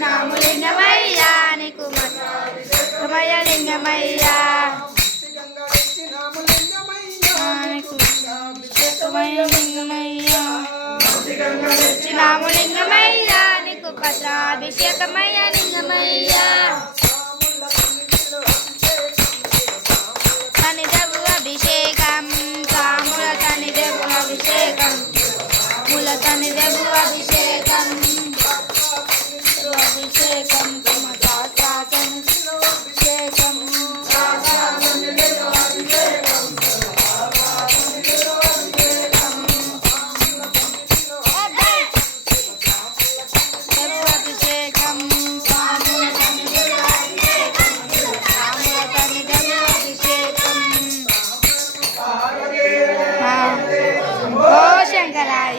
తెచ్చినాము లింగమయ్యా నీకు మయ లింగమయ్యా లింగమయ్యా తెచ్చినాము లింగమయ్యా నీకు పత్రాభిషేకమయ్యా లింగమయ్యా తనిదవు అభిషేకం సాముల తనిదవు అభిషేకం ముల తనిదవు అభిషేకం అభిషేకం అభిషేకం శంకరాయ